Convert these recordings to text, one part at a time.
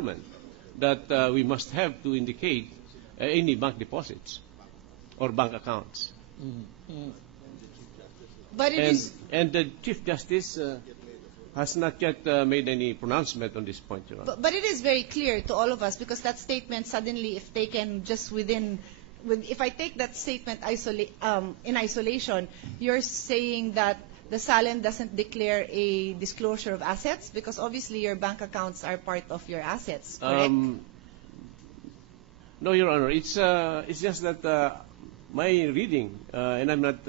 requirement that we must have to indicate any bank deposits or bank accounts. But it is... And the Chief Justice has not yet made any pronouncement on this point, Your Honor. But it is very clear to all of us, because that statement suddenly, if taken just if I take that statement in isolation, you're saying that the SALN doesn't declare a disclosure of assets, because obviously your bank accounts are part of your assets, correct? No, Your Honor. It's just that my reading, and I'm not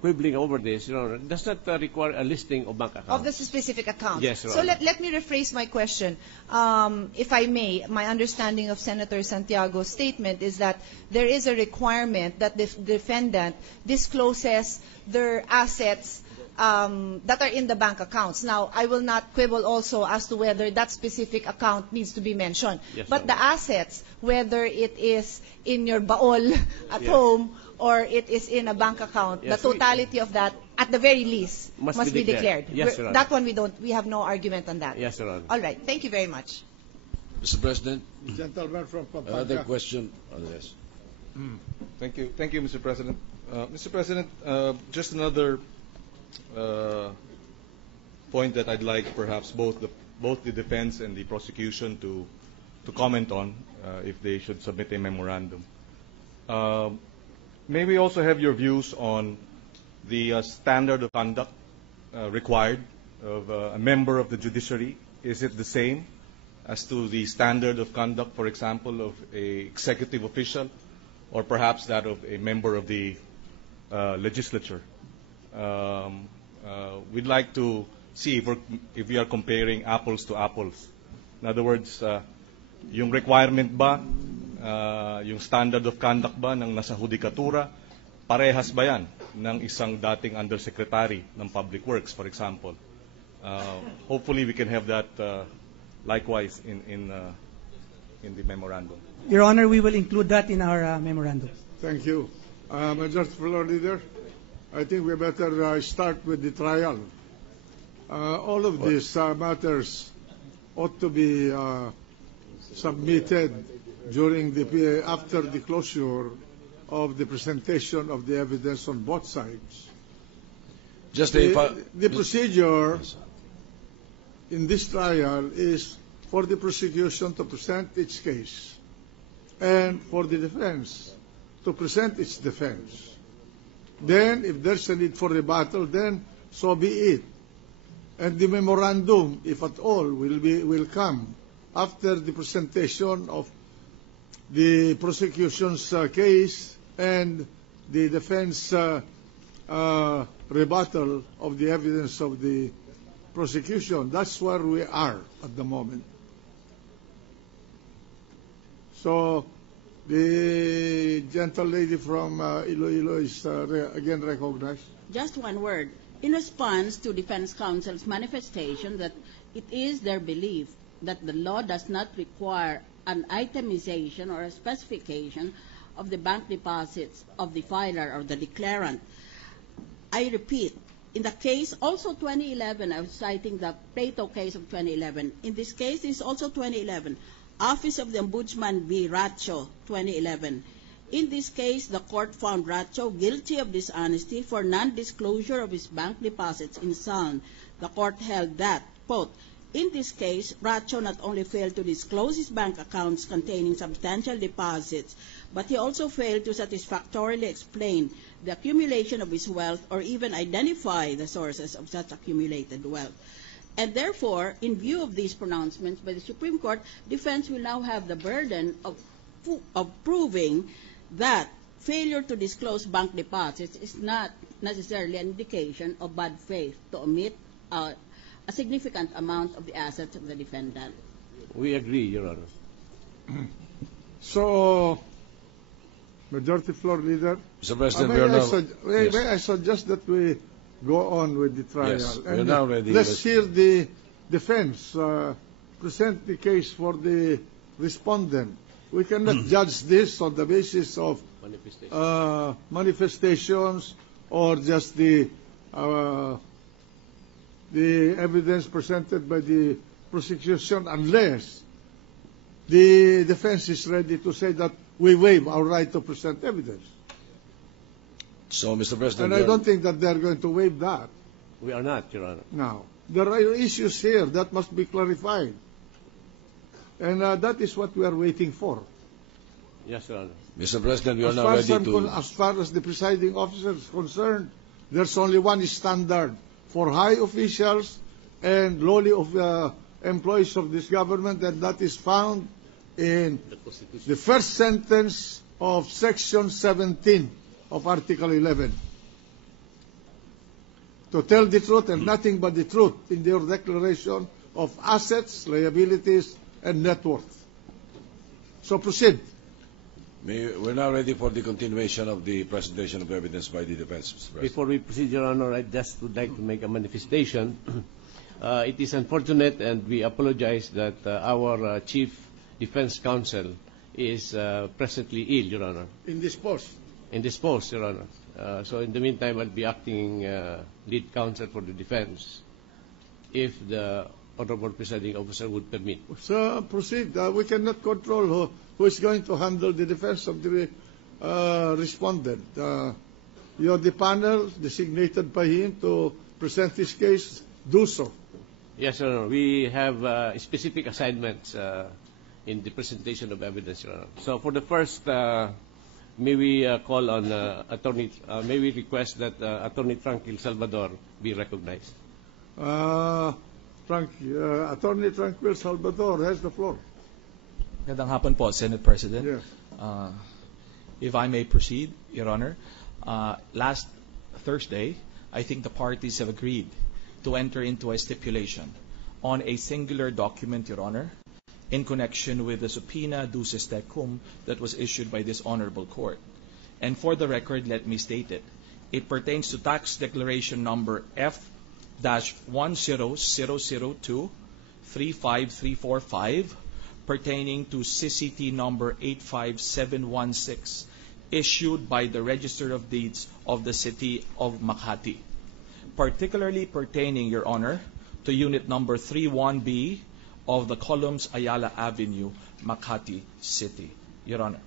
quibbling over this, Your Honor, does not require a listing of bank accounts. Of the specific accounts. Yes, Your so Honor. let me rephrase my question. If I may, my understanding of Senator Santiago's statement is that there is a requirement that the defendant discloses their assets that are in the bank accounts. Now, I will not quibble also as to whether that specific account needs to be mentioned. Yes, but the assets, whether it is in your baol at home or it is in a bank account, the totality of that, at the very least, must be declared. Yes, Your Honor. That one we have no argument on that. Yes, Your Honor. All right. Thank you very much. Mr. President, Gentleman from Pampanga. another question. Yes. Thank you, Mr. President. Mr. President, just another point that I'd like perhaps both the defense and the prosecution to comment on, if they should submit a memorandum. May we also have your views on the standard of conduct required of a member of the judiciary? Is it the same as to the standard of conduct, for example, of a executive official, or perhaps that of a member of the legislature? We'd like to see if we are comparing apples to apples. In other words, yung requirement ba, yung standard of conduct ba ng nasa hudikatura, parehas ba yan ng isang dating undersecretary ng Public Works, for example? Hopefully we can have that likewise in the memorandum. Your Honor, we will include that in our memorandum. Thank you. Majority Floor Leader, I think we better start with the trial. All of these matters ought to be submitted after the closure of the presentation of the evidence on both sides. The procedure in this trial is for the prosecution to present its case and for the defense to present its defense. Then, if there's a need for rebuttal, then so be it. And the memorandum, if at all, will come after the presentation of the prosecution's case and the defense rebuttal of the evidence of the prosecution. That's where we are at the moment. So the gentle lady from Iloilo is again recognized. Just one word. In response to defense counsel's manifestation that it is their belief that the law does not require an itemization or a specification of the bank deposits of the filer or the declarant, I repeat, in the case also 2011, I was citing the Plato case of 2011. In this case, it's also 2011. Office of the Ombudsman v. Racho, 2011. In this case, the court found Racho guilty of dishonesty for non-disclosure of his bank deposits in SALN. The court held that, quote, in this case, Racho not only failed to disclose his bank accounts containing substantial deposits, but he also failed to satisfactorily explain the accumulation of his wealth or even identify the sources of such accumulated wealth. And therefore, in view of these pronouncements by the Supreme Court, defense will now have the burden of proving that failure to disclose bank deposits is not necessarily an indication of bad faith to omit a significant amount of the assets of the defendant. We agree, Your Honor. So, Majority Floor Leader, Mr. President, may I suggest that we go on with the trial? Yes, we are and now ready. Let's hear the defense present the case for the respondent. We cannot judge this on the basis of manifestations or just the the evidence presented by the prosecution unless the defense is ready to say that we waive our right to present evidence. So, Mr. President, And I don't think that they're going to waive that. We are not, Your Honor. Now, there are issues here that must be clarified. And that is what we are waiting for. Yes, Your Honor. Mr. President, we are now ready to... As far as the presiding officer is concerned, there's only one standard for high officials and lowly employees of this government, and that is found in the first sentence of Section 17 of Article 11. To tell the truth and nothing but the truth in your declaration of assets, liabilities, and net worth. So proceed. We're now ready for the continuation of the presentation of evidence by the defense, Mr. President. Before we proceed, Your Honor, I just would like to make a manifestation. It is unfortunate, and we apologize that our Chief Defense Counsel is presently ill, Your Honor. Indisposed, Your Honor. So in the meantime, I'll be acting lead counsel for the defense if the Honorable Presiding Officer would permit. So proceed. We cannot control who is going to handle the defense of the respondent. You're the panel designated by him to present his case. Do so. Yes, Your Honor. We have specific assignments in the presentation of evidence, Your Honor. So for the first, may we call on may we request that Attorney Tranquil Salvador be recognized? Attorney Tranquil Salvador has the floor. Magandang hapon po, Senate President. Yes. If I may proceed, Your Honor. Last Thursday, I think the parties have agreed to enter into a stipulation on a singular document, Your Honor, in connection with the subpoena duces tecum that was issued by this honorable court. And for the record, let me state it. It pertains to tax declaration number F-10002-35345 pertaining to CCT number 85716 issued by the Register of Deeds of the City of Makati, particularly pertaining, Your Honor, to unit number 31B of the Columns Ayala Avenue, Makati City, Your Honor.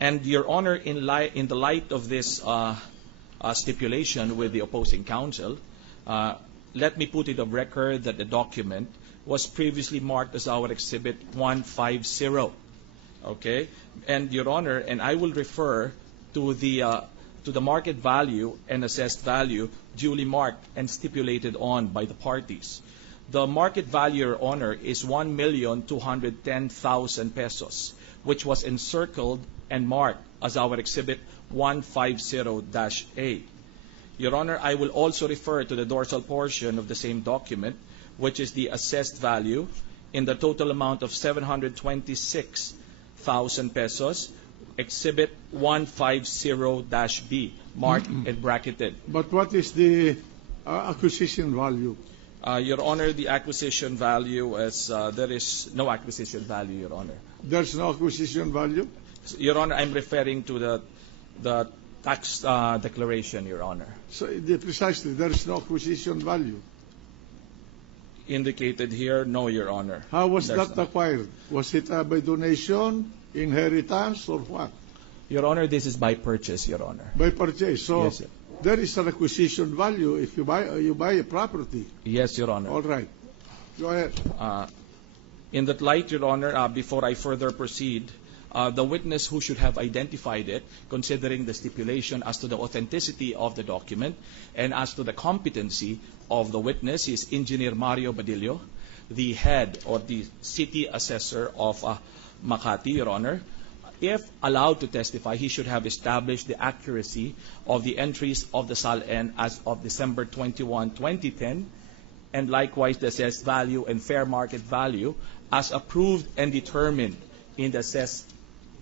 And Your Honor, in the light of this stipulation with the opposing counsel, let me put it on record that the document was previously marked as our Exhibit 150. Okay? And Your Honor, and I will refer to the market value and assessed value duly marked and stipulated on by the parties. The market value, Your Honor, is 1,210,000 pesos, which was encircled and marked as our Exhibit 150-A. Your Honor, I will also refer to the dorsal portion of the same document, which is the assessed value in the total amount of 726,000 pesos, Exhibit 150-B, marked and bracketed. But what is the acquisition value? Your Honor, the acquisition value is, there is no acquisition value, Your Honor. There's no acquisition value? Your Honor, I'm referring to the tax declaration, Your Honor. So precisely, there is no acquisition value. Indicated here, no, Your Honor. How was that acquired? Was it by donation, inheritance, or what? Your Honor, this is by purchase, Your Honor. By purchase. So yes, sir. There is an acquisition value if you buy a property. Yes, Your Honor. All right. Go ahead. In that light, Your Honor, before I further proceed, the witness who should have identified it, considering the stipulation as to the authenticity of the document and as to the competency of the witness, is Engineer Mario Badillo, the head or the city assessor of Makati, Your Honor. If allowed to testify, he should have established the accuracy of the entries of the SALN as of December 21, 2010, and likewise the assessed value and fair market value as approved and determined in the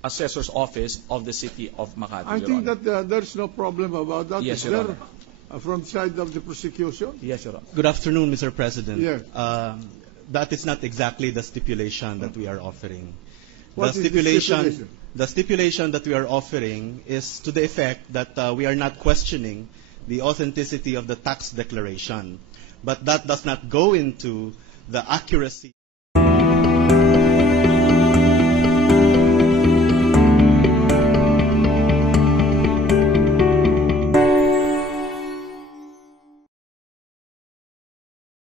assessor's office of the city of Makati. I think that there's no problem about that. Yes, Is Your there from the side of the prosecution? Yes, Your Honor. Good afternoon, Mr. President. Yes. That is not exactly the stipulation that we are offering. What is the stipulation? The stipulation that we are offering is to the effect that we are not questioning the authenticity of the tax declaration. but that does not go into the accuracy